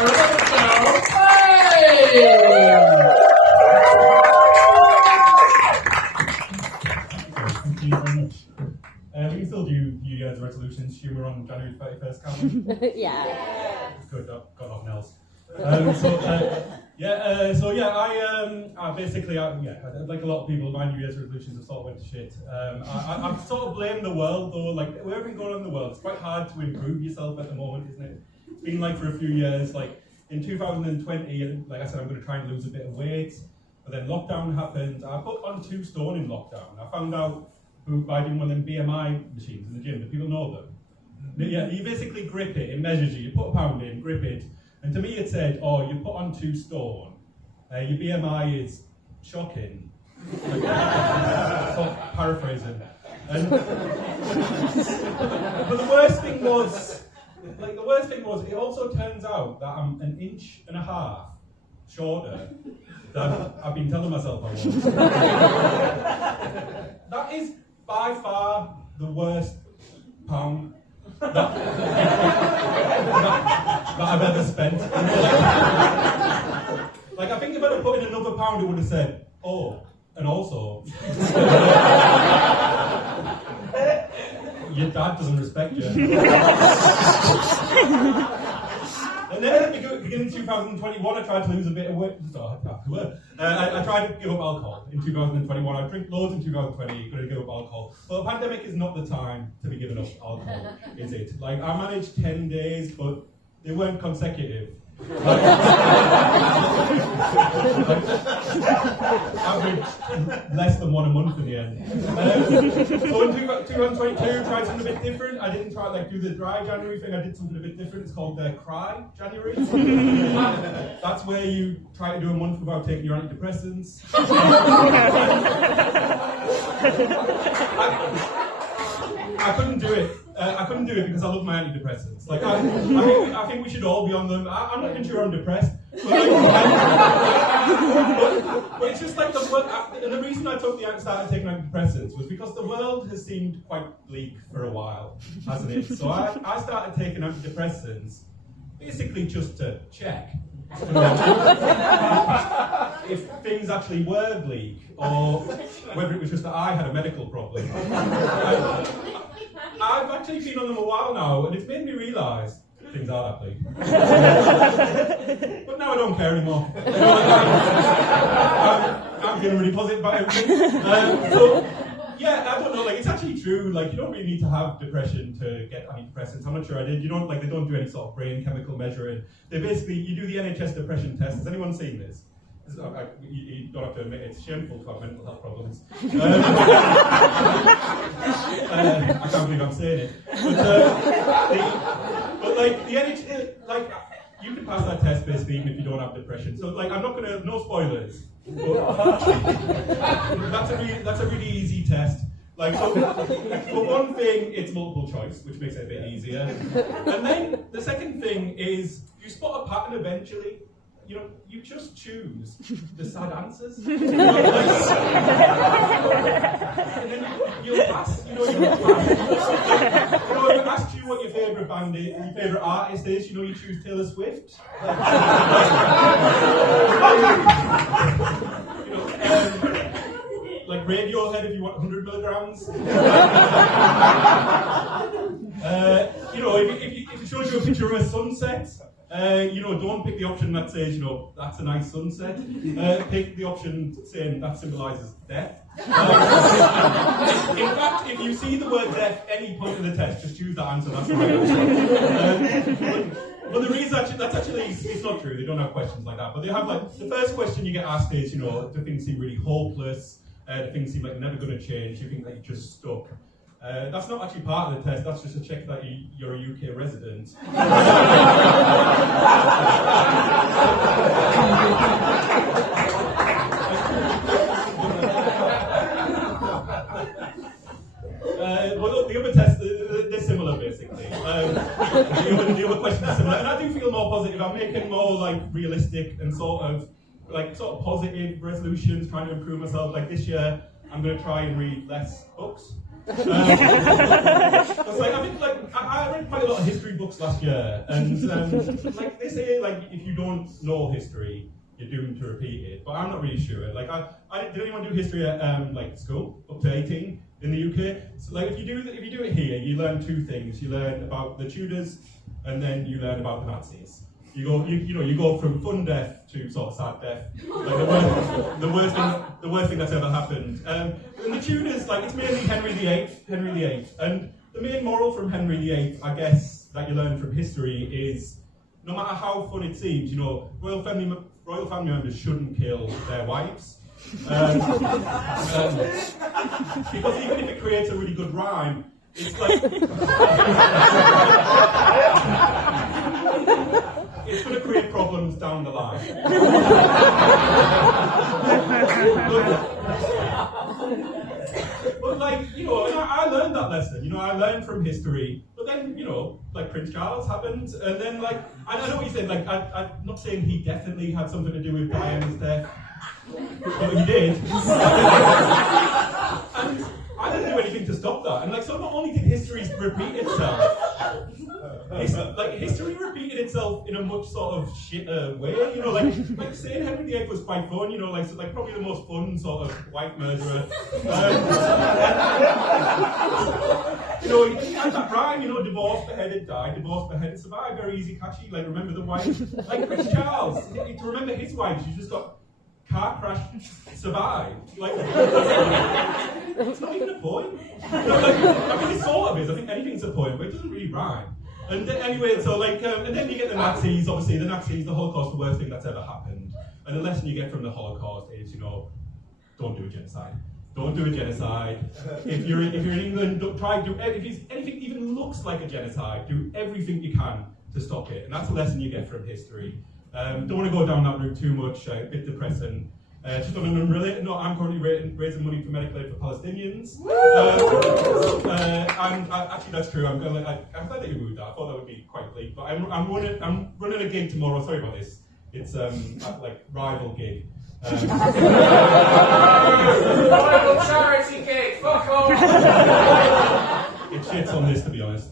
Thank you very much. We can still do New Year's resolutions. Humour on January 31st, can't we? Yeah. Good, got nothing else. I basically, like a lot of people, my New Year's resolutions have sort of went to shit. I sort of blame the world though, like with everything going on in the world, it's quite hard to improve yourself at the moment, isn't it? It's been like for a few years, like in 2020, like I said, I'm going to try and lose a bit of weight, but then lockdown happened. I put on 2 stone in lockdown. I found out by doing one of them BMI machines in the gym, do people know them? Yeah, you basically grip it, it measures you put a pound in, grip it, and to me it said, oh, you put on 2 stone, your BMI is shocking. So, paraphrasing. But the worst thing was, it also turns out that I'm 1.5 inches shorter than I've been telling myself I was. That is by far the worst pound that I've ever spent. Like, I think if I'd have put in another pound, it would have said, oh, and also, your dad doesn't respect you. And then at the beginning of 2021, I tried to lose a bit of weight. I tried to give up alcohol in 2021. I drink loads in 2020, going to give up alcohol. But the pandemic is not the time to be giving up alcohol, is it? Like, I managed 10 days, but they weren't consecutive. Average less than 1 a month in the end. So in 2022, tried something a bit different. I didn't try do the dry January thing. I did something a bit different. It's called Cry January. That's where you try to do a month without taking your antidepressants. I couldn't do it. I couldn't do it because I love my antidepressants. Like, I think we should all be on them. I'm not even sure I'm depressed. But it's just like and the reason I started taking antidepressants was because the world has seemed quite bleak for a while, hasn't it? So I started taking antidepressants basically just to check if things actually were bleak or whether it was just that I had a medical problem. I've actually been on them a while now, and it's made me realise things are that bleak. But now I don't care anymore. I'm feeling really positive about everything. I don't know, it's actually true, you don't really need to have depression to get antidepressants. I'm not sure I did. They don't do any sort of brain chemical measuring. You do the NHS depression test. Has anyone seen this? You don't have to admit it's shameful to have mental health problems. I can't believe I'm saying it. But the NHS, you can pass that test basically even if you don't have depression. So I'm not gonna, no spoilers. That's a really easy test. For one thing, it's multiple choice, which makes it a bit easier. And then the second thing is you spot a pattern eventually. You just choose the sad answers. And then you'll pass. You'll pass. If I asked you what your favourite band is, your favourite artist is, you choose Taylor Swift. Radiohead if you want 100 milligrams. If it shows you a picture of a sunset, don't pick the option that says, that's a nice sunset. Pick the option saying that symbolises death. In fact, if you see the word death any point in the test, just choose that answer. That's the right answer. But the reason that's actually it's not true. They don't have questions like that. But they have the first question you get asked is, do things seem really hopeless? Do things seem like they're never going to change? You think that you're just stuck? That's not actually part of the test, that's just a check that you're a UK resident. Well, the other tests, they're similar basically. The other questions are similar, and I do feel more positive. I'm making more realistic and sort of positive resolutions, trying to improve myself. This year, I'm going to try and read less books. It's like, I read quite a lot of history books last year, and like they say, like if you don't know history, you're doomed to repeat it. But I'm not really sure. Like, did anyone do history at like school up to 18 in the UK? So like, if you do it here, you learn two things. You learn about the Tudors, and then you learn about the Nazis. You go from fun death to sort of sad death. Like the worst thing that's ever happened. And the Tudors, like it's mainly Henry VIII, and the main moral from Henry VIII, I guess, that you learn from history is, no matter how fun it seems, royal family members shouldn't kill their wives. Because even if it creates a really good rhyme, it's like it's going to create problems down the line. But like, I learned that lesson. I learned from history. But then, like Prince Charles happened, and then like, I know what you said. Like, I'm not saying he definitely had something to do with Diana's death, but he did. And I didn't do anything to stop that. And like, so not only did history repeat itself, history repeated itself in a much sort of shitter way. Like saying Henry VIII was quite fun. Like probably the most fun sort of white murderer. He had that rhyme. Divorced, beheaded, died. Divorced, beheaded, survived. Very easy, catchy. Like remember the wife. Like Prince Charles. To remember his wife, she just got car crash, survived. Like, it's not even a point. It sort of is. I think anything's a point, but it doesn't really rhyme. And then, anyway, so like, and then you get the Nazis. Obviously, the Holocaust, the worst thing that's ever happened. And the lesson you get from the Holocaust is, don't do a genocide. Don't do a genocide. If you're in England, don't try to do if anything even looks like a genocide. Do everything you can to stop it. And that's a lesson you get from history. Don't want to go down that route too much, a bit depressing. Just on an unrelated note, I'm currently raising money for medical aid for Palestinians. And actually, that's true. I'm glad that you moved that. I thought that would be quite bleak. But I'm running a gig tomorrow. Sorry about this. It's like rival gig. Rival charity gig. Fuck off. It shits on this, to be honest.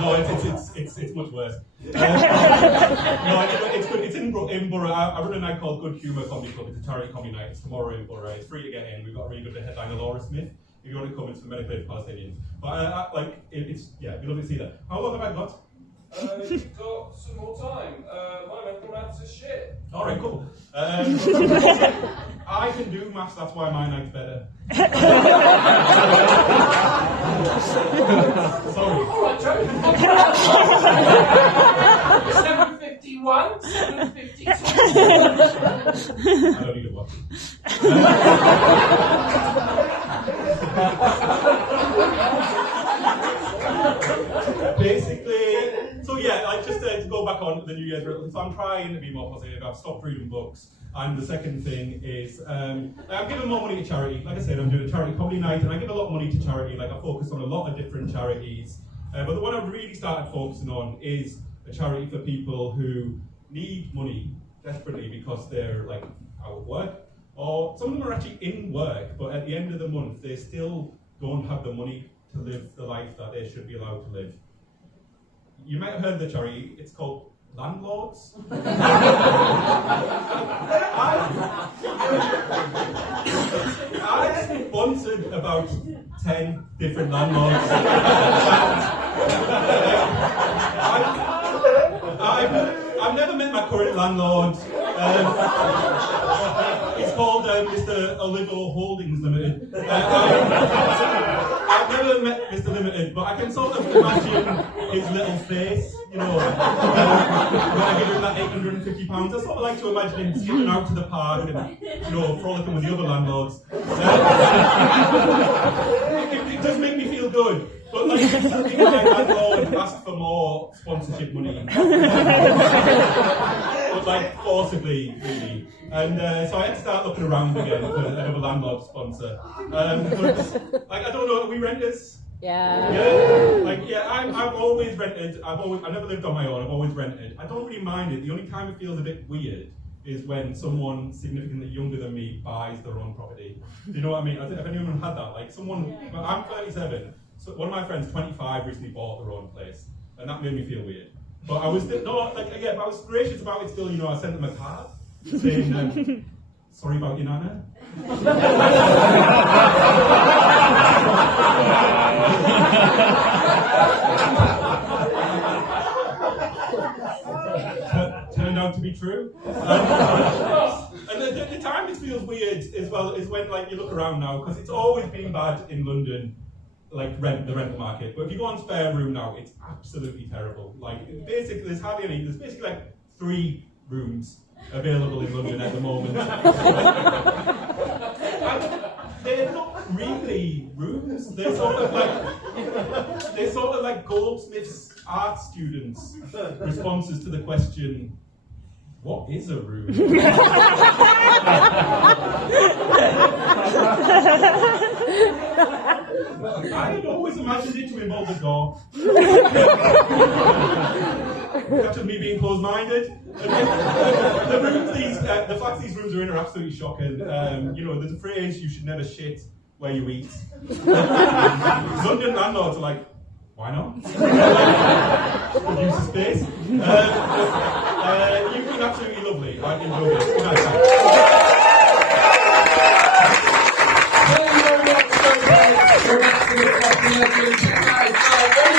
No, it's much worse. It's good. It's in Borough. I run a night called Good Humour Comedy Club. It's a charity comedy night. It's tomorrow in Borough. It's free to get in. We've got a really good headliner, Laura Smith. If you want to come, it's for medical aid for Palestinians. But it'd be lovely to see that. How long have I got? You've got some more time. My mental maths is shit. All right, cool. I can do maths. That's why my night's better. Sorry. All right, Joe. 7:51, 7:52. I don't need to watch. Basically, so yeah, like just to go back on the New Year's resolution, so I'm trying to be more positive. I've stopped reading books, and the second thing is I'm giving more money to charity. Like I said, I'm doing a charity comedy night, and I give a lot of money to charity. Like I focus on a lot of different charities, but the one I've really started focusing on is a charity for people who need money desperately because they're like out of work, or some of them are actually in work, but at the end of the month they still don't have the money to live the life that they should be allowed to live. You might have heard of the charity. It's called Landlords. I sponsored about 10 different landlords. I've never met my current landlord. It's called Mr. Olivo Holdings Limited. I've never met Mr. Limited, but I can sort of imagine his little face, when I give him that £850. I sort of like to imagine him skipping out to the park and, frolicking with the other landlords. It does make me feel good. But like, my landlord asked for more sponsorship money. But like, forcibly, really. And so I had to start looking around again for another landlord sponsor. But like, I don't know, are we renters? Yeah. I've always rented. I've never lived on my own. I've always rented. I don't really mind it. The only time it feels a bit weird is when someone significantly younger than me buys their own property. Do you know what I mean? I don't know if anyone had that. Like someone, well, I'm 37, so one of my friends, 25, recently bought their own place, and that made me feel weird. But I was but I was gracious about it still. You know, I sent them a card saying, "Sorry about your nana." Turned out to be true. And the time this feels weird as well is when like you look around now, because it's always been bad in London, like the rental market. But if you go on Spare Room now, it's absolutely terrible. Like basically, there's hardly any. There's basically like 3 rooms available in London at the moment. And they're not really rooms. They're sort of like Goldsmith's art students' responses to the question, "What is a room?" I had always imagined it to involve a door. That's just me being closed-minded. The flats these rooms are in are absolutely shocking. You know, there's a phrase, "You should never shit where you eat." London landlords are like, why not? Use the space. You've been absolutely lovely. I've enjoyed it. Nice.